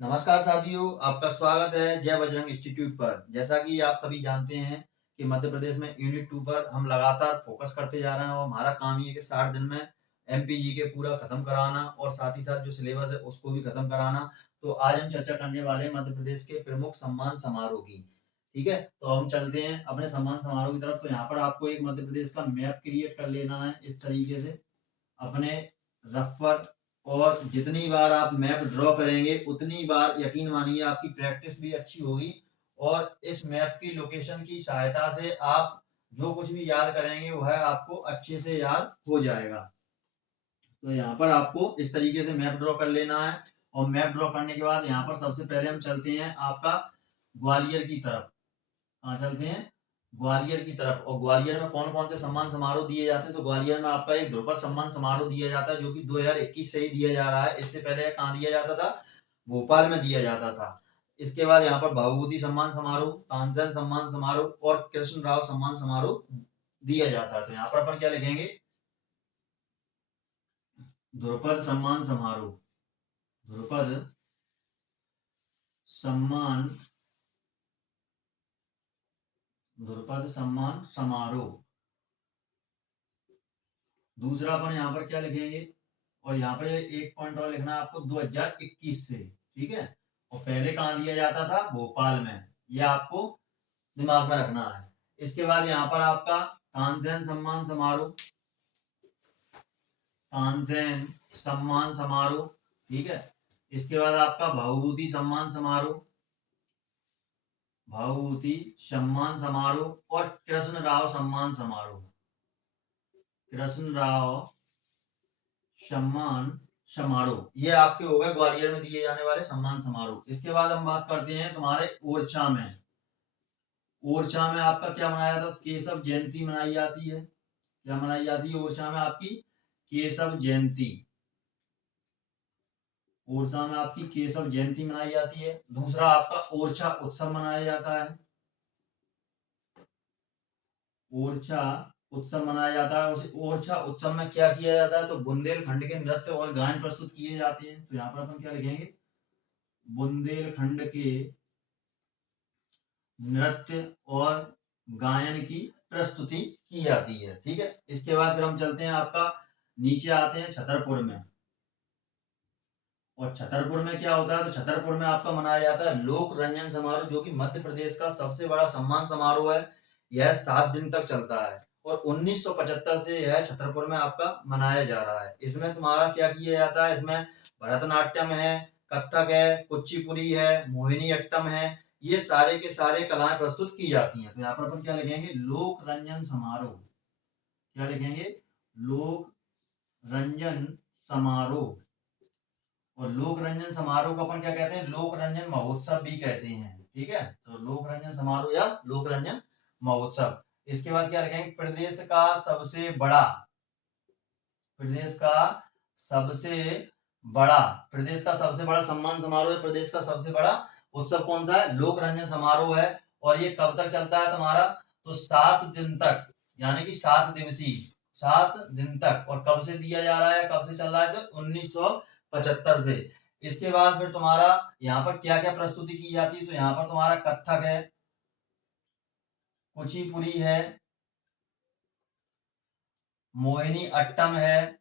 नमस्कार साथियों, आपका स्वागत है जय बजरंग इंस्टीट्यूट पर। जैसा कि आप सभी जानते हैं कि मध्य प्रदेश में यूनिट 2 पर हम लगातार फोकस करते जा रहे हैं और हमारा काम ये है कि 60 दिन में एमपीजीके पूरा खत्म कराना और साथ ही साथ जो सिलेबस है उसको भी खत्म कराना। तो आज हम चर्चा करने वाले हैं मध्य प्रदेश के प्रमुख सम्मान समारोह की। ठीक है, तो हम चलते हैं अपने सम्मान समारोह की तरफ। तो यहाँ पर आपको एक मध्य प्रदेश का मैप क्रिएट कर लेना है इस तरीके से अपने रफ पर। और जितनी बार आप मैप ड्रॉ करेंगे उतनी बार यकीन मानिए आपकी प्रैक्टिस भी अच्छी होगी और इस मैप की लोकेशन की सहायता से आप जो कुछ भी याद करेंगे वह आपको अच्छे से याद हो जाएगा। तो यहाँ पर आपको इस तरीके से मैप ड्रॉ कर लेना है और मैप ड्रॉ करने के बाद यहाँ पर सबसे पहले हम चलते हैं आपका ग्वालियर की तरफ। कहाँ चलते हैं? ग्वालियर की तरफ। और ग्वालियर में कौन कौन से सम्मान समारोह दिए जाते हैं? तो ग्वालियर में आपका एक ध्रुपद सम्मान समारोह दिया जाता है जो कि 2021 से ही दिया जा रहा है। इससे पहले कहाँ दिया जाता था? भोपाल में दिया जाता था। इसके बाद यहाँ पर भभूति सम्मान समारोह, तानसेन सम्मान समारोह और कृष्ण राव सम्मान समारोह दिया जाता है। तो यहाँ पर अपन क्या लिखेंगे? ध्रुपद सम्मान समारोह, ध्रुपद सम्मान, ध्रुपद सम्मान समारोह। दूसरा अपन यहाँ पर क्या लिखेंगे? और यहाँ पर एक पॉइंट और लिखना है आपको 2021 से। ठीक है, और पहले कहाँ दिया जाता था? भोपाल में। ये आपको दिमाग में रखना है। इसके बाद यहाँ पर आपका तानसेन सम्मान समारोह, तानसेन सम्मान समारोह। ठीक है, इसके बाद आपका भभूति सम्मान समारोह, भभूति सम्मान समारोह और कृष्ण राव सम्मान समारोह, कृष्ण राव सम्मान समारोह। ये आपके हो गए ग्वालियर में दिए जाने वाले सम्मान समारोह। इसके बाद हम बात करते हैं तुम्हारे ओरछा में। ओरछा में आपका क्या मनाया जाता है? केशव जयंती मनाई जाती है। क्या मनाई जाती है ओरछा में आपकी? केशव जयंती। ओरछा में आपकी केशव जयंती मनाई जाती है। दूसरा आपका ओरछा उत्सव मनाया जाता है। ओरछा उत्सव मनाया जाता है। उस ओरछा उत्सव में क्या किया जाता है? तो बुंदेलखंड के नृत्य और गायन प्रस्तुत किए जाते हैं। तो यहाँ पर अपन क्या लिखेंगे? बुंदेलखंड के नृत्य और गायन की प्रस्तुति की जाती है। ठीक है, इसके बाद फिर हम चलते हैं आपका नीचे आते हैं छतरपुर में। और छतरपुर में क्या होता है? तो छतरपुर में आपका मनाया जाता है लोक रंजन समारोह जो कि मध्य प्रदेश का सबसे बड़ा सम्मान समारोह है। यह 7 दिन तक चलता है और 1975 से यह छतरपुर में आपका मनाया जा रहा है। इसमें तुम्हारा क्या किया जाता है? इसमें भरतनाट्यम है, कथक है, कुचिपुड़ी है, मोहिनी अट्टम है। ये सारे के सारे कलाएं प्रस्तुत की जाती हैं। तो यहाँ पर अपन क्या लिखेंगे? लोक रंजन समारोह। क्या लिखेंगे? लोक रंजन समारोह। और लोक रंजन समारोह को अपन क्या कहते हैं? लोक रंजन महोत्सव भी कहते हैं। ठीक है, तो लोक रंजन समारोह या लोक रंजन महोत्सव। इसके बाद क्या रखेंगे? प्रदेश का सबसे बड़ा, प्रदेश का सबसे बड़ा, प्रदेश का सबसे बड़ा सम्मान समारोह है, प्रदेश का सबसे बड़ा उत्सव कौन सा है? लोक रंजन समारोह है। और ये कब तक चलता है तुम्हारा? तो 7 दिन तक, यानी कि 7 दिवसीय, 7 दिन तक। और कब से दिया जा रहा है, कब से चल रहा है? तो 1975 से। इसके बाद फिर तुम्हारा यहाँ पर क्या क्या प्रस्तुति की जाती है? तो यहाँ पर तुम्हारा कथक है, कुचिपुड़ी है, मोहिनी अट्टम है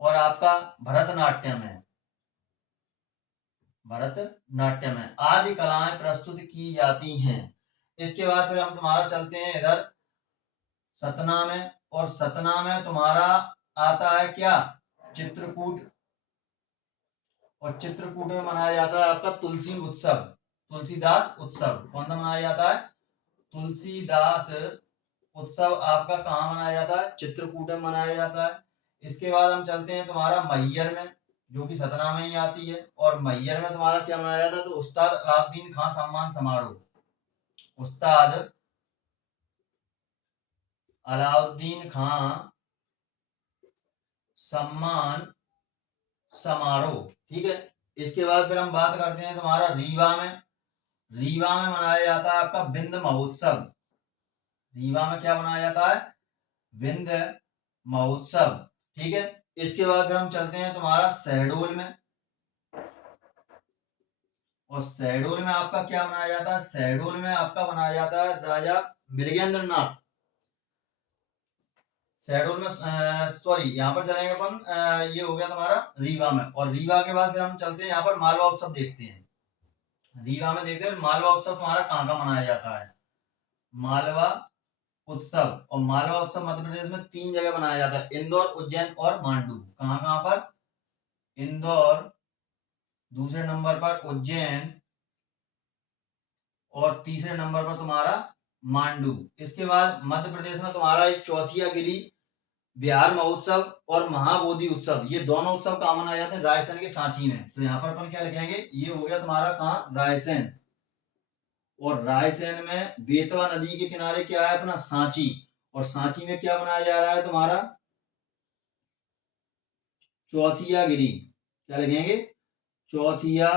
और आपका भरतनाट्यम है, भरतनाट्यम है, आदि कलाएं प्रस्तुत की जाती हैं। इसके बाद फिर हम तुम्हारा चलते हैं इधर सतना में। और सतना में तुम्हारा आता है क्या? चित्रकूट। और चित्रकूट में मनाया जाता है आपका तुलसी उत्सव, तुलसीदास उत्सव। कौन सा मनाया जाता है? तुलसीदास उत्सव आपका कहाँ मनाया जाता है? चित्रकूट में मनाया जाता है। इसके बाद हम चलते हैं तुम्हारा मैहर में जो कि सतना में ही आती है। और मैहर में तुम्हारा क्या मनाया जाता है? तो उस्ताद अलाउद्दीन खां सम्मान समारोह, उस्ताद अलाउद्दीन खां सम्मान समारोह। ठीक है, इसके बाद फिर हम बात करते हैं तुम्हारा रीवा में। रीवा में मनाया जाता है आपका विंध्य महोत्सव। रीवा में क्या मनाया जाता है? विंध्य महोत्सव। ठीक है, इसके बाद फिर हम चलते हैं तुम्हारा शहडोल में। और शहडोल में आपका क्या मनाया जाता है? शहडोल में आपका मनाया जाता है राजा मृगेंद्र नाथ। शहडोल में सॉरी, यहाँ पर चलेंगे अपन, ये हो गया तुम्हारा रीवा में, और रीवा के बाद फिर हम चलते हैं यहाँ पर मालवा उत्सव देखते हैं। रीवा में देखते हैं मालवा उत्सव तुम्हारा कहाँ का मनाया जाता है। मालवा उत्सव, और मालवा उत्सव मध्य प्रदेश में 3 जगह मनाया जाता है, इंदौर, उज्जैन और मांडू। कहाँ कहाँ पर? इंदौर, दूसरे नंबर पर उज्जैन, और तीसरे नंबर पर तुम्हारा मांडू। इसके बाद मध्य प्रदेश में तुम्हारा एक चौथिया गिरी, बिहार महोत्सव और महाबोधि उत्सव, ये दोनों उत्सव कहाँ मनाए जाते हैं? रायसेन के सांची में। तो यहाँ पर अपन क्या लिखेंगे? ये हो गया तुम्हारा कहाँ? रायसेन। और रायसेन में बेतवा नदी के किनारे क्या है अपना? सांची। और सांची में क्या मनाया जा रहा है तुम्हारा? चौथिया गिरी। क्या लिखेंगे? चौथिया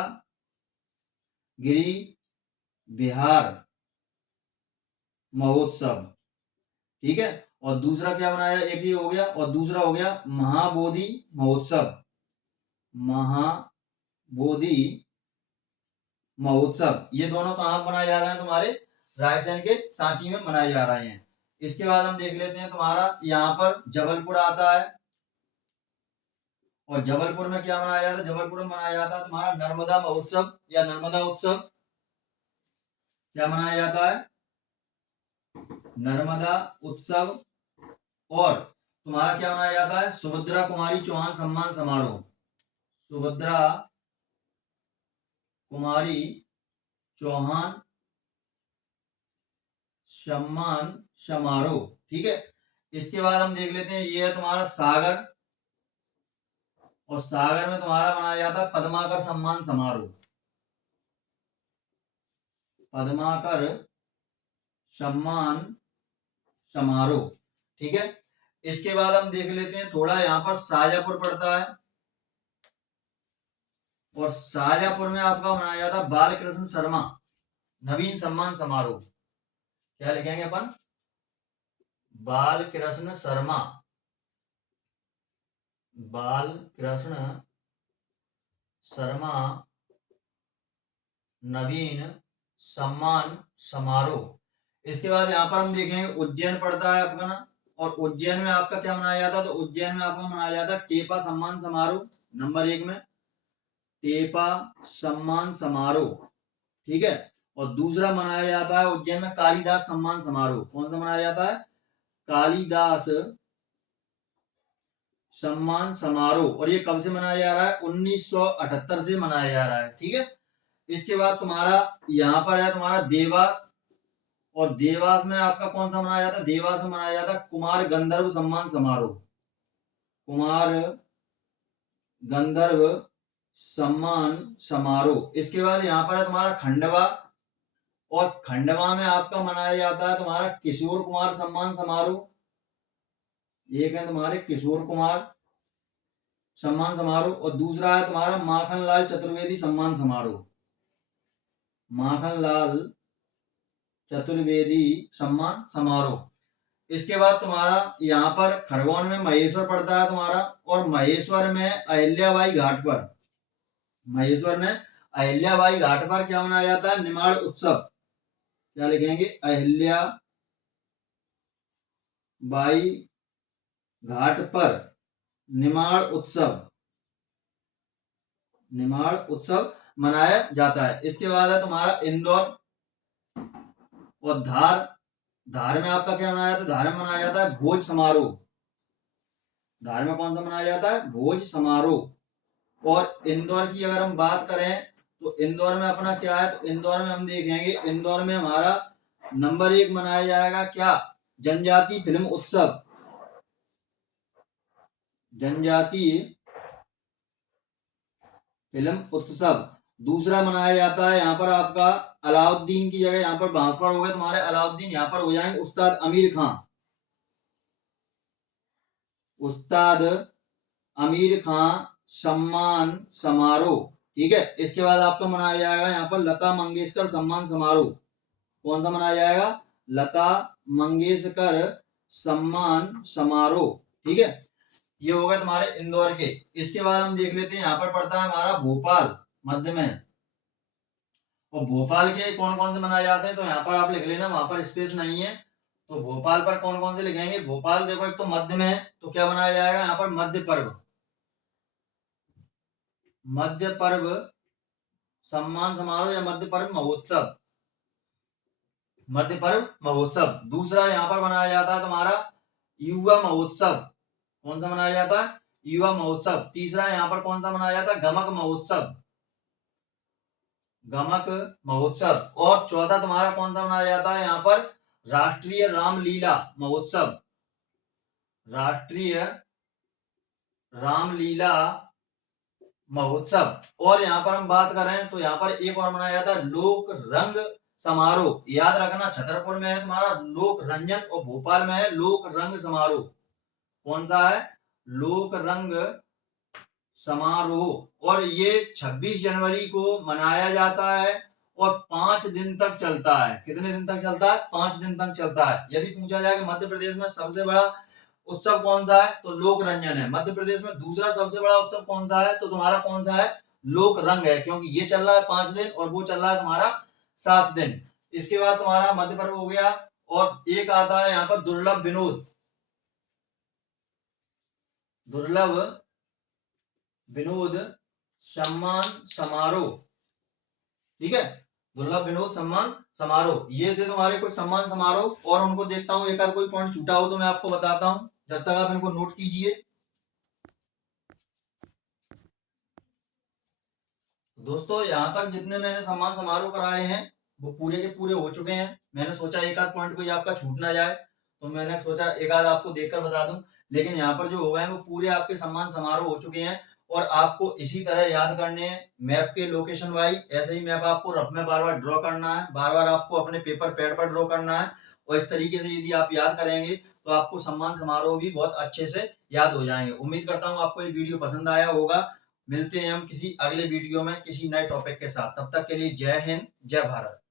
गिरी बिहार महोत्सव। ठीक है। और दूसरा क्या बनाया? एक ये हो गया, और दूसरा हो गया महाबोधि महोत्सव। महाबोधि महोत्सव, ये दोनों कहाँ मनाए जा रहे हैं? तुम्हारे रायसेन के सांची में मनाए जा रहे हैं। इसके बाद हम देख लेते हैं तुम्हारा यहाँ पर जबलपुर आता है, और जबलपुर में क्या मनाया जाता है? जबलपुर में मनाया जाता है तुम्हारा नर्मदा महोत्सव या नर्मदा उत्सव। क्या मनाया जाता है? नर्मदा उत्सव। और तुम्हारा क्या मनाया जाता है? सुभद्रा कुमारी चौहान सम्मान समारोह। सुभद्रा कुमारी चौहान सम्मान समारोह। ठीक है। इसके बाद हम देख लेते हैं, ये है तुम्हारा सागर, और सागर में तुम्हारा मनाया जाता है पद्माकर सम्मान समारोह। पद्माकर सम्मान समारोह। ठीक है। इसके बाद हम देख लेते हैं थोड़ा, यहाँ पर शाजापुर पड़ता है, और शाजापुर में आपका मनाया जाता है बाल कृष्ण शर्मा नवीन सम्मान समारोह। क्या लिखेंगे अपन? बाल कृष्ण शर्मा, बाल कृष्ण शर्मा नवीन सम्मान समारोह। इसके बाद यहाँ पर हम देखेंगे उज्जैन पड़ता है अपना, और उज्जैन में आपका क्या मनाया जाता है? तो उज्जैन में आपका मनाया जाता है टेपा सम्मान समारोह। नंबर 1 में टेपा सम्मान समारोह। ठीक है। और दूसरा मनाया जाता है उज्जैन में कालिदास सम्मान समारोह। कौन सा मनाया जाता है? कालिदास सम्मान समारोह। और ये कब से मनाया जा रहा है? 1978 से मनाया जा रहा है। ठीक है। इसके बाद तुम्हारा यहाँ पर है तुम्हारा देवास, और देवास में आपका कौन सा मनाया जाता है? देवास में मनाया जाता है कुमार गंधर्व सम्मान समारोह। कुमार गंधर्व सम्मान समारोह। इसके बाद यहाँ पर है तुम्हारा खंडवा, और खंडवा में आपका मनाया जाता है तुम्हारा किशोर कुमार सम्मान समारोह। एक है तुम्हारे किशोर कुमार सम्मान समारोह, और दूसरा है तुम्हारा माखनलाल चतुर्वेदी सम्मान समारोह। माखनलाल चतुर्वेदी सम्मान समारोह। इसके बाद तुम्हारा यहाँ पर खरगोन में महेश्वर पड़ता है तुम्हारा, और महेश्वर में अहिल्याबाई घाट पर, महेश्वर में अहिल्याबाई घाट पर क्या मनाया जाता है? निमाड़ उत्सव। क्या लिखेंगे? अहिल्याबाई घाट पर निमाड़ उत्सव, निमाड़ उत्सव मनाया जाता है। इसके बाद है तुम्हारा इंदौर और धार। धार में आपका क्या मनाया जाता है? धार में मनाया जाता है भोज समारोह। धार में कौन सा मनाया जाता है? भोज समारोह। और इंदौर की अगर हम बात करें तो इंदौर में अपना क्या है? तो इंदौर में हम देखेंगे, इंदौर में हमारा नंबर 1 मनाया जाएगा क्या? जनजाति फिल्म उत्सव। जनजाति फिल्म उत्सव। दूसरा मनाया जाता है यहाँ पर आपका अलाउद्दीन की जगह, यहाँ पर वहां पर हो गए तुम्हारे अलाउद्दीन, यहाँ पर हो जाएंगे उस्ताद आमिर खान। उस्ताद आमिर खान सम्मान समारोह। ठीक है। इसके बाद आपका मनाया जाएगा यहाँ पर लता मंगेशकर सम्मान समारोह। कौन सा मनाया जाएगा? लता मंगेशकर सम्मान समारोह। ठीक है। ये हो गए तुम्हारे इंदौर के। इसके बाद हम देख लेते हैं यहाँ पर पड़ता है हमारा भोपाल मध्य में, और भोपाल के कौन कौन से मनाए जाते हैं, तो यहाँ पर आप लिख लेना, वहां पर स्पेस नहीं है। तो भोपाल पर कौन कौन से लिखेंगे, भोपाल देखो एक तो मध्य में है, तो क्या बनाया जाएगा यहाँ पर, मध्य पर्व, मध्य पर्व सम्मान समारोह या मध्य पर्व महोत्सव, मध्य पर्व महोत्सव। दूसरा यहाँ पर मनाया जाता है तुम्हारा युवा महोत्सव, कौन सा मनाया जाता है, युवा महोत्सव। तीसरा यहाँ पर कौन सा मनाया जाता है, गमक महोत्सव, गमक महोत्सव। और चौथा तुम्हारा कौन सा मनाया जाता है यहाँ पर, राष्ट्रीय रामलीला महोत्सव, राष्ट्रीय रामलीला महोत्सव। और यहाँ पर हम बात करें तो यहाँ पर एक और मनाया जाता है लोक रंग समारोह। याद रखना, छतरपुर में है तुम्हारा लोक रंजन और भोपाल में है लोक रंग समारोह। कौन सा है, लोक रंग समारोह। और ये 26 जनवरी को मनाया जाता है और 5 दिन तक चलता है। कितने दिन तक चलता है, 5 दिन तक चलता है। यदि पूछा जाए कि मध्य प्रदेश में सबसे बड़ा उत्सव कौन सा है, तो लोक रंजन है। मध्य प्रदेश में दूसरा सबसे बड़ा उत्सव कौन सा है, तो तुम्हारा कौन सा है, लोक रंग है, क्योंकि ये चल रहा है 5 दिन और वो चल रहा है तुम्हारा 7 दिन। इसके बाद तुम्हारा मध्य पर्व हो गया। और एक आता है यहाँ पर दुर्लभ विनोद, दुर्लभ विनोद सम्मान समारोह, ठीक है, दुर्लभ विनोद सम्मान समारोह। ये थे तुम्हारे कुछ सम्मान समारोह। और उनको देखता हूँ, एक आध कोई पॉइंट छूटा हो तो मैं आपको बताता हूँ, जब तक आप इनको नोट कीजिए। दोस्तों यहाँ तक जितने मैंने सम्मान समारोह कराए हैं वो पूरे के पूरे हो चुके हैं। मैंने सोचा एक आध पॉइंट कोई आपका छूट ना जाए, तो मैंने सोचा एक आध आपको देखकर बता दूं। लेकिन यहाँ पर जो हो गए हैं वो पूरे आपके सम्मान समारोह हो चुके हैं। और आपको इसी तरह याद करने हैं मैप के लोकेशन वाइज। ऐसे ही मैप आपको रफ में बार बार ड्रॉ करना है, बार बार आपको अपने पेपर पैड पर ड्रॉ करना है। और इस तरीके से यदि आप याद करेंगे तो आपको सम्मान समारोह भी बहुत अच्छे से याद हो जाएंगे। उम्मीद करता हूँ आपको ये वीडियो पसंद आया होगा। मिलते हैं हम किसी अगले वीडियो में किसी नए टॉपिक के साथ। तब तक के लिए जय हिंद, जय भारत।